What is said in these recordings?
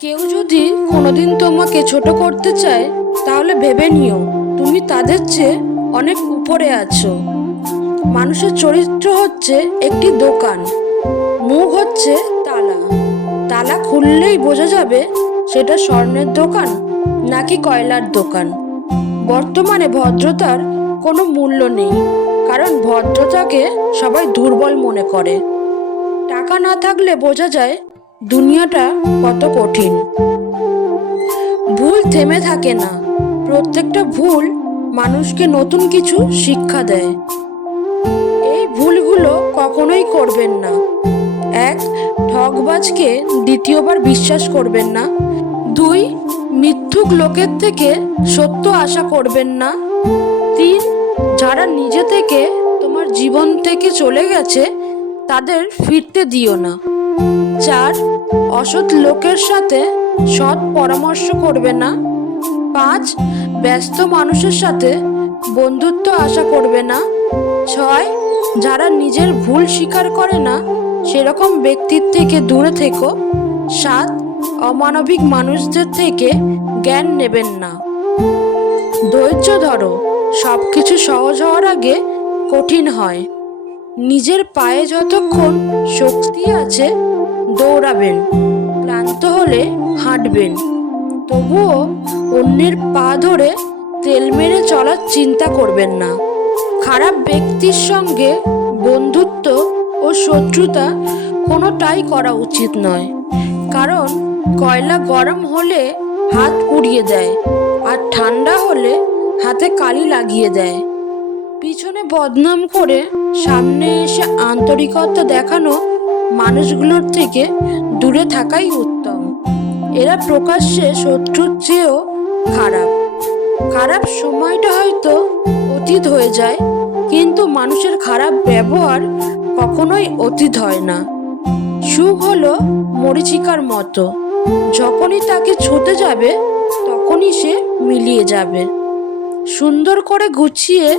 কেউ যদি কোনোদিন তোমাকে ছোট করতে চায়, তাহলে ভেবে নিও, তুমি তাদের চেয়ে অনেক উপরে আছো। মানুষের চরিত্র হচ্ছে একটি দোকান, মুখ হচ্ছে তালা। তালা খুললেই বোঝা যাবে সেটা স্বর্ণের দোকান নাকি কয়লার দোকান। বর্তমানে ভদ্রতার কোনো মূল্য নেই, কারণ ভদ্রতাকে সবাই দুর্বল মনে করে। টাকা না থাকলে বোঝা যায় দুনিয়াটা কত কঠিন। ভুল থেমে থাকে না। প্রত্যেকটা ভুল মানুষকে নতুন কিছু শিক্ষা দেয়। এই ভুলগুলো কখনোই করবেন না। এক, ঠগবাজকে দ্বিতীয়বার বিশ্বাস করবেন না। দুই, মিথ্যুক লোকের থেকে সত্য আশা করবেন না। তিন, যারা নিজে থেকে তোমার জীবন থেকে চলে গেছে, তাদের ফিরতে দিও না। চার, অসৎ লোকের সাথে সৎ পরামর্শ করবে না। পাঁচ, ব্যস্ত মানুষের সাথে বন্ধুত্ব আশা করবে না। ছয়, যারা নিজের ভুল স্বীকার করে না, সেরকম ব্যক্তির থেকে দূরে থেকো। সাত, অমানবিক মানুষদের থেকে জ্ঞান নেবেন না। ধৈর্য ধরো সব কিছু সহজ হওয়ার আগে কঠিন হয়। নিজের পায়ে যতক্ষণ শক্তি আছে দৌড়াবেন, ক্লান্ত হলে হাঁটবেন। তবুও অন্যের পা ধরে তেল মেরে চলার চিন্তা করবেন না। খারাপ ব্যক্তির সঙ্গে বন্ধুত্ব ও শত্রুতা কোনোটাই করা উচিত নয়। কারণ কয়লা গরম হলে হাত পুড়িয়ে দেয় আর ঠান্ডা হলে হাতে কালি লাগিয়ে দেয়। পিছনে বদনাম করে সামনে এসে আন্তরিকতা দেখানো মানুষগুলোর থেকে দূরে থাকাই উত্তম। এরা প্রকাশ্যে শত্রুর চেয়েও খারাপ। খারাপ সময়টা হয়তো অতীত হয়ে যায়, কিন্তু মানুষের খারাপ ব্যবহার কখনোই অতীত হয় না। সুখ হলো মরিচিকার মতো। যখনই তাকে ছুতে যাবে, তখনই সে মিলিয়ে যাবে। সুন্দর করে গুছিয়ে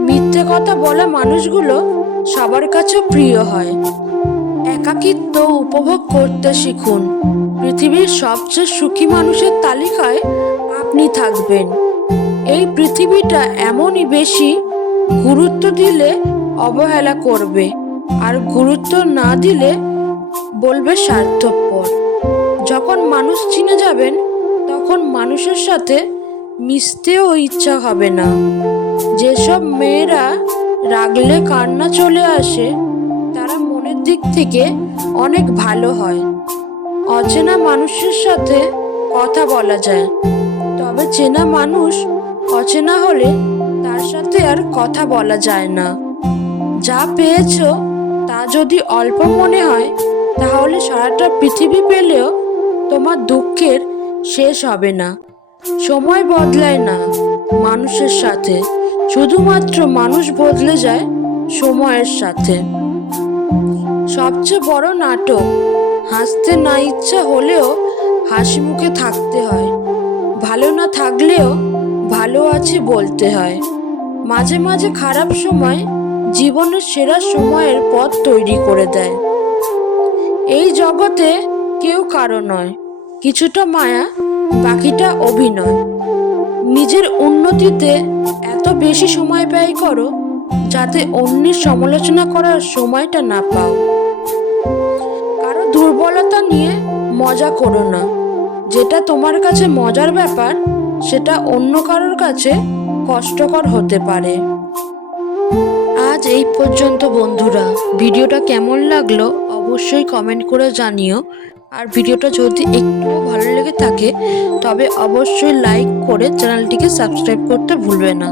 মিথ্যে কথা বলা মানুষগুলো সবার কাছে প্রিয় হয়। একাকিত্ব উপভোগ করতে শিখুন। পৃথিবীর সবচেয়ে সুখী মানুষের তালিকায় আপনি থাকবেন। এই পৃথিবীটা এমনই বেশি গুরুত্ব দিলে অবহেলা করবে আর গুরুত্ব না দিলে বলবে স্বার্থপর। যখন মানুষ চিনে যাবেন, তখন মানুষের সাথে মিশতেও ইচ্ছা হবে না। যেসব মেয়েরা রাগলে কান্না চলে আসে, তারা মনের দিক থেকে অনেক ভালো হয়। অচেনা মানুষের সাথে কথা বলা যায়, তবে চেনা মানুষ অচেনা হলে তার সাথে আর কথা বলা যায় না। যা পেয়েছ তা যদি অল্প মনে হয়, তাহলে সারাটা পৃথিবী পেলেও তোমার দুঃখের শেষ হবে না। সময় বদলায় না মানুষের সাথে। শুধুমাত্র মানুষ বদলে যায় সময়ের সাথে। সবচেয়ে বড় নাটক, হাসতে না ইচ্ছা হলেও হাসি মুখে থাকতে হয়। ভালো না থাকলেও ভালো আছি বলতে হয়। মাঝে মাঝে খারাপ সময় জীবনের সেরা সময়ের পথ তৈরি করে দেয়। এই জগতে কেউ কারও নয়, কিছুটা মায়া বাকিটা অভিনয়। নিজের উন্নতিতে এত বেশি সময় ব্যয় করো যাতে অন্যের সমালোচনা করার সময়টা না পাও। কারও দুর্বলতা নিয়ে মজা করো না। যেটা তোমার কাছে মজার ব্যাপার, সেটা অন্য কারোর কাছে কষ্টকর হতে পারে। আজ এই পর্যন্ত বন্ধুরা। ভিডিওটা কেমন লাগল অবশ্যই কমেন্ট করে জানিও। আর ভিডিওটা যদি একটু ভালো লেগে থাকে, তবে অবশ্যই লাইক করে চ্যানেলটিকে সাবস্ক্রাইব করতে ভুলবে না।